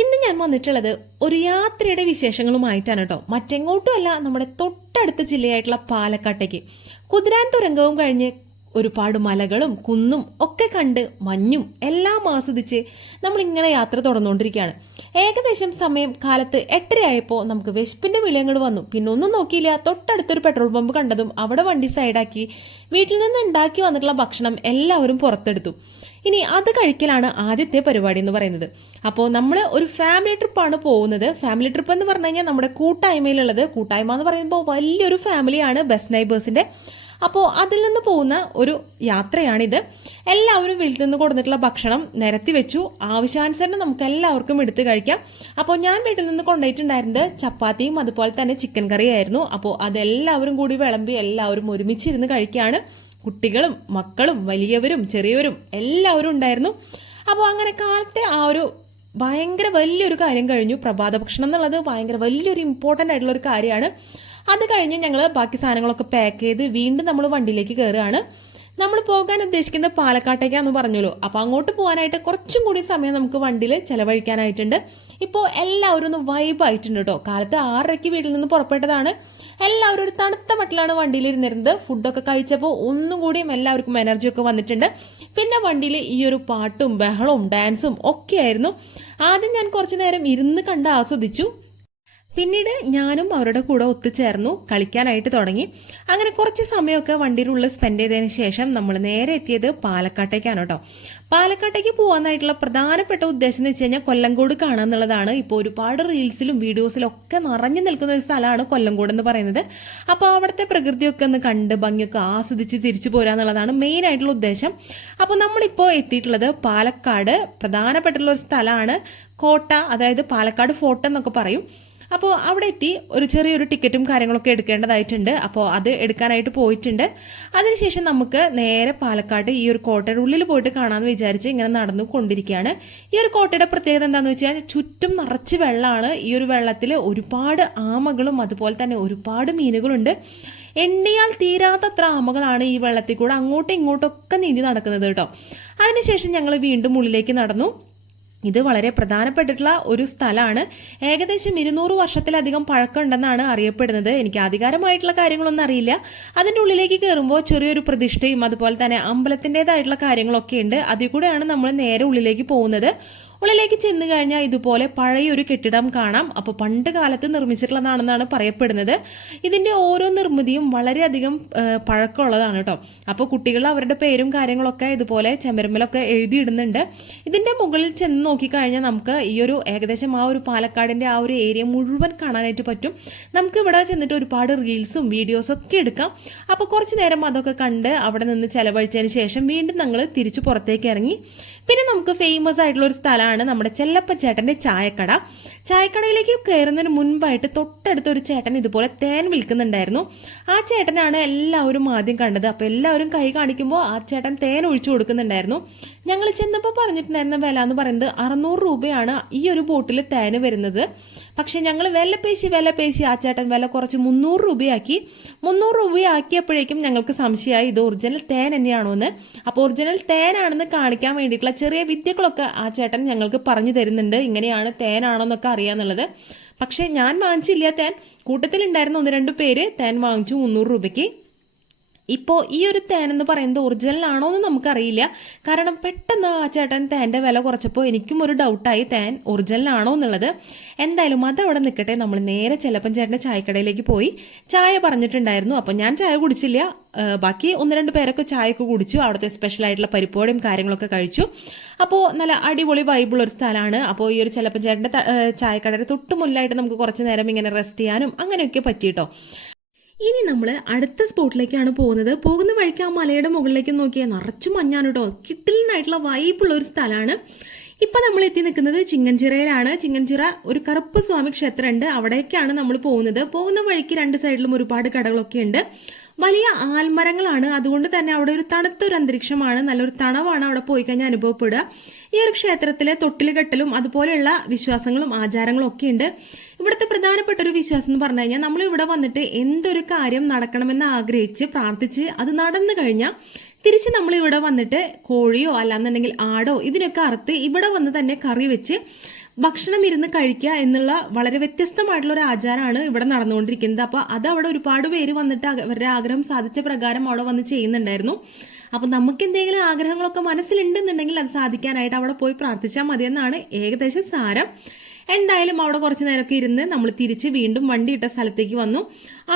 ഇന്ന് ഞാൻ വന്നിട്ടുള്ളത് ഒരു യാത്രയുടെ വിശേഷങ്ങളുമായിട്ടാണ് കേട്ടോ. മറ്റെങ്ങോട്ടും അല്ല, നമ്മുടെ തൊട്ടടുത്ത ജില്ലയായിട്ടുള്ള പാലക്കാട്ടേക്ക്. കുതിരാൻ തുരങ്കവും കഴിഞ്ഞ് ഒരുപാട് മലകളും കുന്നും ഒക്കെ കണ്ട് മഞ്ഞും എല്ലാം ആസ്വദിച്ച് നമ്മളിങ്ങനെ യാത്ര തുടർന്നുകൊണ്ടിരിക്കുകയാണ്. ഏകദേശം സമയം കാലത്ത് 8:30 ആയപ്പോൾ നമുക്ക് വിശപ്പിന്റെ വിളിയങ്ങൾ വന്നു. പിന്നെ ഒന്നും നോക്കിയില്ല, തൊട്ടടുത്തൊരു പെട്രോൾ പമ്പ് കണ്ടതും അവിടെ വണ്ടി സൈഡാക്കി വീട്ടിൽ നിന്ന് ഉണ്ടാക്കി വന്നിട്ടുള്ള ഭക്ഷണം എല്ലാവരും പുറത്തെടുത്തു. ഇനി അത് കഴിക്കലാണ് ആദ്യത്തെ പരിപാടി എന്ന് പറയുന്നത്. അപ്പോൾ നമ്മൾ ഒരു ഫാമിലി ട്രിപ്പാണ് പോകുന്നത്. ഫാമിലി ട്രിപ്പ് എന്ന് പറഞ്ഞു കഴിഞ്ഞാൽ നമ്മുടെ കൂട്ടായ്മയിലുള്ളത്. കൂട്ടായ്മ എന്ന് പറയുമ്പോൾ വലിയൊരു ഫാമിലിയാണ്, ബെസ്റ്റ് നൈബേഴ്സിന്റെ. അപ്പോൾ അതിൽ നിന്ന് പോകുന്ന ഒരു യാത്രയാണിത്. എല്ലാവരും വീട്ടിൽ നിന്ന് കൊടുത്തിട്ടുള്ള ഭക്ഷണം നിരത്തി വെച്ചു. ആവശ്യാനുസരണം നമുക്ക് എല്ലാവർക്കും എടുത്ത് കഴിക്കാം. അപ്പോൾ ഞാൻ വീട്ടിൽ നിന്ന് കൊണ്ടുപോയിട്ടുണ്ടായിരുന്നത് ചപ്പാത്തിയും അതുപോലെ തന്നെ ചിക്കൻ കറിയായിരുന്നു. അപ്പോൾ അതെല്ലാവരും കൂടി വിളമ്പി എല്ലാവരും ഒരുമിച്ചിരുന്ന് കഴിക്കുകയാണ്. കുട്ടികളും മക്കളും വലിയവരും ചെറിയവരും എല്ലാവരും ഉണ്ടായിരുന്നു. അപ്പോൾ അങ്ങനെ കാലത്തെ ആ ഒരു ഭയങ്കര വലിയൊരു കാര്യം കഴിഞ്ഞു. പ്രഭാത ഭക്ഷണം എന്നുള്ളത് ഭയങ്കര വലിയൊരു ഇമ്പോർട്ടൻ്റ് ആയിട്ടുള്ള ഒരു കാര്യമാണ്. അത് കഴിഞ്ഞ് ഞങ്ങൾ ബാക്കി സാധനങ്ങളൊക്കെ പാക്ക് ചെയ്ത് വീണ്ടും നമ്മൾ വണ്ടിയിലേക്ക് കയറുകയാണ്. നമ്മൾ പോകാൻ ഉദ്ദേശിക്കുന്നത് പാലക്കാട്ടേക്കാന്ന് പറഞ്ഞല്ലോ. അപ്പോൾ അങ്ങോട്ട് പോകാനായിട്ട് കുറച്ചും കൂടി സമയം നമുക്ക് വണ്ടിയിൽ ചിലവഴിക്കാനായിട്ടുണ്ട്. ഇപ്പോൾ എല്ലാവരും ഒന്ന് വൈബായിട്ടുണ്ട് കേട്ടോ. കാലത്ത് 6:30 വീട്ടിൽ നിന്ന് പുറപ്പെട്ടതാണ്. എല്ലാവരും ഒരു തണുത്ത മട്ടിലാണ് വണ്ടിയിൽ ഇരുന്നിരുന്നത്. ഫുഡൊക്കെ കഴിച്ചപ്പോൾ ഒന്നും കൂടിയും എല്ലാവർക്കും എനർജിയൊക്കെ വന്നിട്ടുണ്ട്. പിന്നെ വണ്ടിയിൽ ഈ ഒരു പാട്ടും ബഹളവും ഡാൻസും ഒക്കെ ആയിരുന്നു. ആദ്യം ഞാൻ കുറച്ചു നേരം ഇരുന്ന് കണ്ട് ആസ്വദിച്ചു. പിന്നീട് ഞാനും അവരുടെ കൂടെ ഒത്തുചേർന്നു കളിക്കാനായിട്ട് തുടങ്ങി. അങ്ങനെ കുറച്ച് സമയമൊക്കെ വണ്ടിയുടെ ഉള്ളിൽ സ്പെൻഡ് ചെയ്തതിന് ശേഷം നമ്മൾ നേരെ എത്തിയത് പാലക്കാട്ടേക്കാണ് കേട്ടോ. പാലക്കാട്ടേക്ക് പോകാനായിട്ടുള്ള പ്രധാനപ്പെട്ട ഉദ്ദേശം എന്ന് വെച്ച് കഴിഞ്ഞാൽ കൊല്ലങ്കോട് കാണാന്നുള്ളതാണ്. ഇപ്പോൾ ഒരുപാട് റീൽസിലും വീഡിയോസിലും ഒക്കെ നിറഞ്ഞു നിൽക്കുന്ന ഒരു സ്ഥലമാണ് കൊല്ലങ്കോട് എന്ന് പറയുന്നത്. അപ്പോൾ അവിടുത്തെ പ്രകൃതിയൊക്കെ ഒന്ന് കണ്ട് ഭംഗിയൊക്കെ ആസ്വദിച്ച് തിരിച്ചു പോരാന്നുള്ളതാണ് മെയിൻ ആയിട്ടുള്ള ഉദ്ദേശം. അപ്പോൾ നമ്മളിപ്പോൾ എത്തിയിട്ടുള്ളത് പാലക്കാട് പ്രധാനപ്പെട്ടുള്ള ഒരു സ്ഥലമാണ് കോട്ട, അതായത് പാലക്കാട് ഫോർട്ട് എന്നൊക്കെ പറയും. അപ്പോൾ അവിടെ എത്തി ഒരു ചെറിയൊരു ടിക്കറ്റും കാര്യങ്ങളൊക്കെ എടുക്കേണ്ടതായിട്ടുണ്ട്. അപ്പോൾ അത് എടുക്കാനായിട്ട് പോയിട്ടുണ്ട്. അതിനുശേഷം നമുക്ക് നേരെ പാലക്കാട് ഈ ഒരു കോട്ടയുടെ ഉള്ളിൽ പോയിട്ട് കാണാമെന്ന് വിചാരിച്ച് ഇങ്ങനെ നടന്നു കൊണ്ടിരിക്കുകയാണ്. ഈ ഒരു കോട്ടയുടെ പ്രത്യേകത എന്താണെന്ന് വെച്ചാൽ ചുറ്റും നിറച്ച് വെള്ളമാണ്. ഈ ഒരു വെള്ളത്തിൽ ഒരുപാട് ആമകളും അതുപോലെ തന്നെ ഒരുപാട് മീനുകളുണ്ട്. എണ്ണിയാൽ തീരാത്തത്ര ആമകളാണ് ഈ വെള്ളത്തിൽ കൂടെ അങ്ങോട്ടും ഇങ്ങോട്ടൊക്കെ നീന്തി നടക്കുന്നത് കേട്ടോ. അതിനുശേഷം ഞങ്ങൾ വീണ്ടും ഉള്ളിലേക്ക് നടന്നു. ഇത് വളരെ പ്രധാനപ്പെട്ടിട്ടുള്ള ഒരു സ്ഥലമാണ്. ഏകദേശം 200 വർഷത്തിലധികം പഴക്കമുണ്ടെന്നാണ് അറിയപ്പെടുന്നത്. എനിക്ക് ആധികാരമായിട്ടുള്ള കാര്യങ്ങളൊന്നും അറിയില്ല. അതിൻ്റെ ഉള്ളിലേക്ക് കയറുമ്പോൾ ചെറിയൊരു പ്രതിഷ്ഠയും അതുപോലെ തന്നെ അമ്പലത്തിൻ്റെതായിട്ടുള്ള കാര്യങ്ങളൊക്കെ ഉണ്ട്. അതിൽ കൂടെയാണ് നമ്മൾ നേരെ ഉള്ളിലേക്ക് പോകുന്നത്. ഉള്ളിലേക്ക് ചെന്ന് കഴിഞ്ഞാൽ ഇതുപോലെ പഴയൊരു കെട്ടിടം കാണാം. അപ്പോൾ പണ്ട് കാലത്ത് നിർമ്മിച്ചിട്ടുള്ളതാണെന്നാണ് പറയപ്പെടുന്നത്. ഇതിൻ്റെ ഓരോ നിർമ്മിതിയും വളരെയധികം പഴക്കമുള്ളതാണ് കേട്ടോ. അപ്പോൾ കുട്ടികൾ അവരുടെ പേരും കാര്യങ്ങളൊക്കെ ഇതുപോലെ ചെമ്പരമ്പലൊക്കെ എഴുതിയിടുന്നുണ്ട്. ഇതിൻ്റെ മുകളിൽ ചെന്ന് നോക്കിക്കഴിഞ്ഞാൽ നമുക്ക് ഈ ഒരു ഏകദേശം ആ ഒരു പാലക്കാടിൻ്റെ ആ ഒരു ഏരിയ മുഴുവൻ കാണാനായിട്ട് പറ്റും. നമുക്ക് ഇവിടെ ചെന്നിട്ട് ഒരുപാട് റീൽസും വീഡിയോസും ഒക്കെ എടുക്കാം. അപ്പോൾ കുറച്ച് നേരം അതൊക്കെ കണ്ട് അവിടെ നിന്ന് ചെലവഴിച്ചതിന് ശേഷം വീണ്ടും ഞങ്ങൾ തിരിച്ചു പുറത്തേക്ക് ഇറങ്ങി. പിന്നെ നമുക്ക് ഫേമസ് ആയിട്ടുള്ള ഒരു സ്ഥലമാണ് നമ്മുടെ ചെല്ലപ്പ ചേട്ടൻ്റെ ചായക്കട. ചായക്കടയിലേക്ക് കയറുന്നതിന് മുൻപായിട്ട് തൊട്ടടുത്ത ഒരു ചേട്ടൻ ഇതുപോലെ തേൻ വിൽക്കുന്നുണ്ടായിരുന്നു. ആ ചേട്ടനാണ് എല്ലാവരും ആദ്യം കണ്ടത്. അപ്പോൾ എല്ലാവരും കൈ കാണിക്കുമ്പോൾ ആ ചേട്ടൻ തേൻ ഒഴിച്ചു കൊടുക്കുന്നുണ്ടായിരുന്നു. ഞങ്ങൾ ചെന്നപ്പോൾ പറഞ്ഞിട്ടുണ്ടായിരുന്ന വില എന്ന് പറയുന്നത് 600 രൂപയാണ് ഈ ഒരു ബോട്ടിൽ തേന് വരുന്നത്. പക്ഷെ ഞങ്ങൾ വില പേശി ആ ചേട്ടൻ വില കുറച്ച് 300 രൂപയാക്കി. 300 രൂപയാക്കിയപ്പോഴേക്കും ഞങ്ങൾക്ക് സംശയമായി ഇത് ഒറിജിനൽ തേൻ തന്നെയാണോ എന്ന്. അപ്പോൾ ഒറിജിനൽ തേനാണെന്ന് കാണിക്കാൻ വേണ്ടിയിട്ടുള്ള ചെറിയ വിദ്യകളൊക്കെ ആ ചേട്ടൻ ഞങ്ങൾക്ക് പറഞ്ഞു തരുന്നുണ്ട്. ഇങ്ങനെയാണ് തേനാണോ എന്നൊക്കെ അറിയാന്നുള്ളത്. പക്ഷെ ഞാൻ വാങ്ങിച്ചില്ല തേൻ. കൂട്ടത്തിലുണ്ടായിരുന്ന 1-2 പേര് തേൻ വാങ്ങിച്ചു 300 രൂപയ്ക്ക്. ഇപ്പോൾ ഈ ഒരു തേൻ എന്ന് പറയുന്നത് ഒറിജിനൽ ആണോ എന്ന് നമുക്കറിയില്ല. കാരണം പെട്ടെന്ന് ആ ചേട്ടൻ തേൻ്റെ വില കുറച്ചപ്പോൾ എനിക്കും ഒരു ഡൗട്ടായി തേൻ ഒറിജിനൽ ആണോ എന്നുള്ളത്. എന്തായാലും അതവിടെ നിൽക്കട്ടെ. നമ്മൾ നേരെ ചെല്ലപ്പൻ ചേട്ടൻ്റെ ചായക്കടയിലേക്ക് പോയി ചായ പറഞ്ഞിട്ടുണ്ടായിരുന്നു. അപ്പോൾ ഞാൻ ചായ കുടിച്ചില്ല. ബാക്കി 1-2 പേരൊക്കെ ചായയൊക്കെ കുടിച്ചു. അവിടുത്തെ സ്പെഷ്യൽ ആയിട്ടുള്ള പരിപ്പോടെയും കാര്യങ്ങളൊക്കെ കഴിച്ചു. അപ്പോൾ നല്ല അടിപൊളി വൈബുള്ള ഒരു സ്ഥലമാണ്. അപ്പോൾ ഈ ഒരു ചെല്ലപ്പൻ ചേട്ടൻ്റെ ചായക്കടയുടെ തൊട്ട് മുന്നിലായിട്ട് നമുക്ക് കുറച്ച് നേരം ഇങ്ങനെ റെസ്റ്റ് ചെയ്യാനും അങ്ങനെയൊക്കെ പറ്റിയിട്ടോ. ഇനി നമ്മൾ അടുത്ത സ്പോട്ടിലേക്കാണ് പോകുന്നത്. പോകുന്ന വഴിക്ക് ആ മലയുടെ മുകളിലേക്ക് നോക്കിയാൽ നിറച്ചു മഞ്ഞാണ് കേട്ടോ. കിട്ടലിനായിട്ടുള്ള വൈബുള്ള ഒരു സ്ഥലമാണ്. ഇപ്പം നമ്മൾ എത്തി നിൽക്കുന്നത് ചിങ്ങൻചിറയിലാണ്. ചിങ്ങൻചിറ ഒരു കറുപ്പ് സ്വാമി ക്ഷേത്രമുണ്ട്. അവിടേക്കാണ് നമ്മൾ പോകുന്നത്. പോകുന്ന വഴിക്ക് 2 സൈഡിലും ഒരുപാട് കടകളൊക്കെ ഉണ്ട്. വലിയ ആൽമരങ്ങളാണ്. അതുകൊണ്ട് തന്നെ അവിടെ ഒരു തണുത്തൊരു അന്തരീക്ഷമാണ്, നല്ലൊരു തണവാണ് അവിടെ പോയി കഴിഞ്ഞാൽ അനുഭവപ്പെടുക. ഈ ഒരു ക്ഷേത്രത്തിലെ തൊട്ടിൽ കെട്ടലും അതുപോലെയുള്ള വിശ്വാസങ്ങളും ആചാരങ്ങളും ഒക്കെ ഉണ്ട്. ഇവിടുത്തെ പ്രധാനപ്പെട്ട ഒരു വിശ്വാസം എന്ന് പറഞ്ഞു കഴിഞ്ഞാൽ നമ്മൾ ഇവിടെ വന്നിട്ട് എന്തൊരു കാര്യം നടക്കണമെന്ന് ആഗ്രഹിച്ച് പ്രാർത്ഥിച്ച് അത് നടന്നു കഴിഞ്ഞാൽ തിരിച്ച് നമ്മൾ ഇവിടെ വന്നിട്ട് കോഴിയോ അല്ലാന്നുണ്ടെങ്കിൽ ആടോ ഇതിനൊക്കെ അറുത്ത് ഇവിടെ വന്ന് തന്നെ കറി വെച്ച് ഭക്ഷണം ഇരുന്ന് കഴിക്കുക എന്നുള്ള വളരെ വ്യത്യസ്തമായിട്ടുള്ള ഒരു ആചാരമാണ് ഇവിടെ നടന്നുകൊണ്ടിരിക്കുന്നത്. അപ്പോൾ അത് അവിടെ ഒരുപാട് പേര് വന്നിട്ട് അവരുടെ ആഗ്രഹം സാധിച്ച പ്രകാരം അവിടെ വന്ന് ചെയ്യുന്നുണ്ടായിരുന്നു. അപ്പം നമുക്ക് എന്തെങ്കിലും ആഗ്രഹങ്ങളൊക്കെ മനസ്സിലുണ്ടെന്നുണ്ടെങ്കിൽ അത് സാധിക്കാനായിട്ട് അവിടെ പോയി പ്രാർത്ഥിച്ചാൽ മതിയെന്നാണ് ഏകദേശം സാരം. എന്തായാലും അവിടെ കുറച്ച് നേരമൊക്കെ ഇരുന്ന് നമ്മൾ തിരിച്ച് വീണ്ടും വണ്ടി ഇട്ട സ്ഥലത്തേക്ക് വന്നു.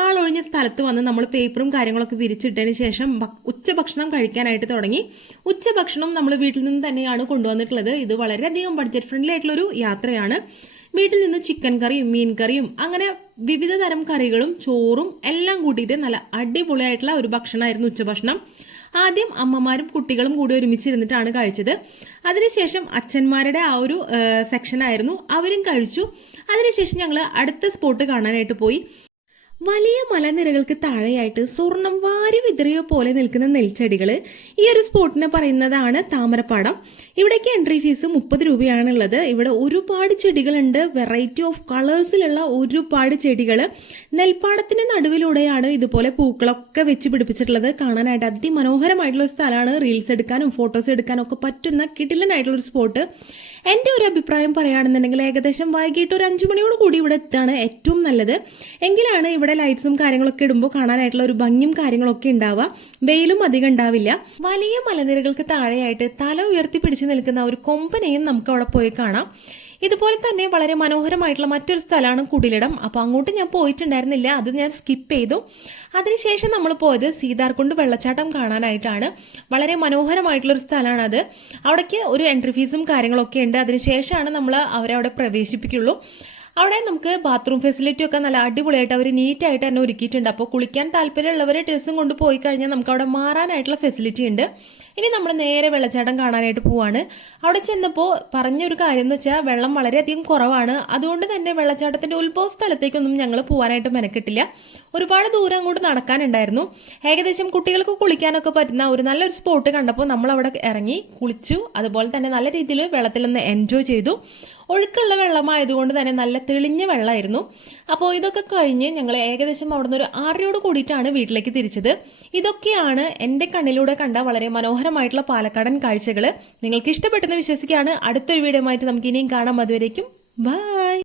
ആളൊഴിഞ്ഞ സ്ഥലത്ത് വന്ന് നമ്മൾ പേപ്പറും കാര്യങ്ങളൊക്കെ വിരിച്ചിട്ടതിന് ശേഷം ഉച്ചഭക്ഷണം കഴിക്കാനായിട്ട് തുടങ്ങി. ഉച്ചഭക്ഷണം നമ്മൾ വീട്ടിൽ നിന്ന് തന്നെയാണ് കൊണ്ടുവന്നിട്ടുള്ളത്. ഇത് വളരെയധികം ബഡ്ജറ്റ് ഫ്രണ്ട്ലി ആയിട്ടുള്ളൊരു യാത്രയാണ്. വീട്ടിൽ നിന്ന് ചിക്കൻ കറിയും മീൻ കറിയും അങ്ങനെ വിവിധ തരം കറികളും ചോറും എല്ലാം കൂട്ടിയിട്ട് നല്ല അടിപൊളിയായിട്ടുള്ള ഒരു ഭക്ഷണമായിരുന്നു ഉച്ചഭക്ഷണം. ആദ്യം അമ്മമാരും കുട്ടികളും കൂടി ഒരുമിച്ചിരുന്നിട്ടാണ് കഴിച്ചത്. അതിനുശേഷം അച്ഛന്മാരുടെ ആ ഒരു സെക്ഷനായിരുന്നു, അവരും കഴിച്ചു. അതിനുശേഷം ഞങ്ങൾ അടുത്ത സ്പോട്ട് കാണാനായിട്ട് പോയി. വലിയ മലനിരകൾക്ക് താഴെയായിട്ട് സ്വർണം വാരി വിതറിയ പോലെ നിൽക്കുന്ന നെൽച്ചെടികൾ. ഈ ഒരു സ്പോട്ടിനെ പറയുന്നതാണ് താമരപ്പാടം. ഇവിടേക്ക് എൻട്രി ഫീസ് 30 രൂപയാണുള്ളത്. ഇവിടെ ഒരുപാട് ചെടികളുണ്ട്, വെറൈറ്റി ഓഫ് കളേഴ്സിലുള്ള ഒരുപാട് ചെടികൾ. നെൽപ്പാടത്തിന് നടുവിലൂടെയാണ് ഇതുപോലെ പൂക്കളൊക്കെ വെച്ച് പിടിപ്പിച്ചിട്ടുള്ളത്. കാണാനായിട്ട് അതിമനോഹരമായിട്ടുള്ള സ്ഥലമാണ്. റീൽസ് എടുക്കാനും ഫോട്ടോസ് എടുക്കാനും ഒക്കെ പറ്റുന്ന കിടിലനായിട്ടുള്ളൊരു സ്പോട്ട്. എൻ്റെ ഒരു അഭിപ്രായം പറയുകയാണെന്നുണ്ടെങ്കിൽ ഏകദേശം വൈകിട്ട് ഒരു 5 മണിയോട് കൂടി ഇവിടെ എത്താണ് ഏറ്റവും നല്ലത്. എങ്കിലാണ് ഇവിടെ ലൈറ്റ്സും കാര്യങ്ങളൊക്കെ ഇടുമ്പോൾ കാണാനായിട്ടുള്ള ഒരു ഭംഗിയും കാര്യങ്ങളൊക്കെ ഉണ്ടാവുക. വെയിലും അധികം ഉണ്ടാവില്ല. വലിയ മലനിരകൾക്ക് താഴെയായിട്ട് തല ഉയർത്തി പിടിച്ചു നിൽക്കുന്ന ഒരു കൊമ്പനെയും നമുക്ക് അവിടെ പോയി കാണാം. ഇതുപോലെ തന്നെ വളരെ മനോഹരമായിട്ടുള്ള മറ്റൊരു സ്ഥലമാണ് കുടിലിടം. അപ്പോൾ അങ്ങോട്ട് ഞാൻ പോയിട്ടുണ്ടായിരുന്നില്ല, അത് ഞാൻ സ്കിപ്പ് ചെയ്തു. അതിനുശേഷം നമ്മൾ പോയത് സീതാർകുണ്ട് വെള്ളച്ചാട്ടം കാണാനായിട്ടാണ്. വളരെ മനോഹരമായിട്ടുള്ളൊരു സ്ഥലമാണ് അത്. അവിടേക്ക് ഒരു എൻട്രി ഫീസും കാര്യങ്ങളൊക്കെ ഉണ്ട്. അതിനുശേഷമാണ് നമ്മൾ അവരവിടെ പ്രവേശിപ്പിക്കുള്ളൂ. അവിടെ നമുക്ക് ബാത്റൂം ഫെസിലിറ്റി ഒക്കെ നല്ല അടിപൊളിയായിട്ട് അവർ നീറ്റായിട്ട് തന്നെ ഒരുക്കിയിട്ടുണ്ട്. അപ്പോൾ കുളിക്കാൻ താല്പര്യമുള്ളവർ ഡ്രസ്സും കൊണ്ട് പോയി കഴിഞ്ഞാൽ നമുക്ക് അവിടെ മാറാനായിട്ടുള്ള ഫെസിലിറ്റി ഉണ്ട്. ഇനി നമ്മൾ നേരെ വെള്ളച്ചാട്ടം കാണാനായിട്ട് പോവാണ്. അവിടെ ചെന്നപ്പോൾ പറഞ്ഞൊരു കാര്യം എന്ന് വെച്ചാൽ വെള്ളം വളരെയധികം കുറവാണ്. അതുകൊണ്ട് തന്നെ വെള്ളച്ചാട്ടത്തിൻ്റെ ഉത്ഭവ സ്ഥലത്തേക്കൊന്നും ഞങ്ങൾ പോകാനായിട്ട് മെനക്കെട്ടില്ല. ഒരുപാട് ദൂരം അങ്ങോട്ട് നടക്കാനുണ്ടായിരുന്നു. ഏകദേശം കുട്ടികൾക്ക് കുളിക്കാനൊക്കെ പറ്റുന്ന ഒരു നല്ലൊരു സ്പോട്ട് കണ്ടപ്പോൾ നമ്മൾ അവിടെ ഇറങ്ങി കുളിച്ചു. അതുപോലെ തന്നെ നല്ല രീതിയിൽ വെള്ളത്തിലൊന്ന് എൻജോയ് ചെയ്തു. ഒഴുക്കുള്ള വെള്ളമായതുകൊണ്ട് തന്നെ നല്ല തെളിഞ്ഞ വെള്ളമായിരുന്നു. അപ്പോൾ ഇതൊക്കെ കഴിഞ്ഞ് ഞങ്ങൾ ഏകദേശം അവിടെ നിന്ന് ഒരു 6 കൂടിയിട്ടാണ് വീട്ടിലേക്ക് തിരിച്ചത്. ഇതൊക്കെയാണ് എൻ്റെ കണ്ണിലൂടെ കണ്ട വളരെ മനോഹരമായിട്ടുള്ള പാലക്കാടൻ കാഴ്ചകൾ. നിങ്ങൾക്ക് ഇഷ്ടപ്പെട്ടെന്ന് വിശ്വസിക്കുകയാണ്. അടുത്തൊരു വീഡിയോ ആയിട്ട് നമുക്ക് ഇനിയും കാണാം. അതുവരേക്കും ബൈ.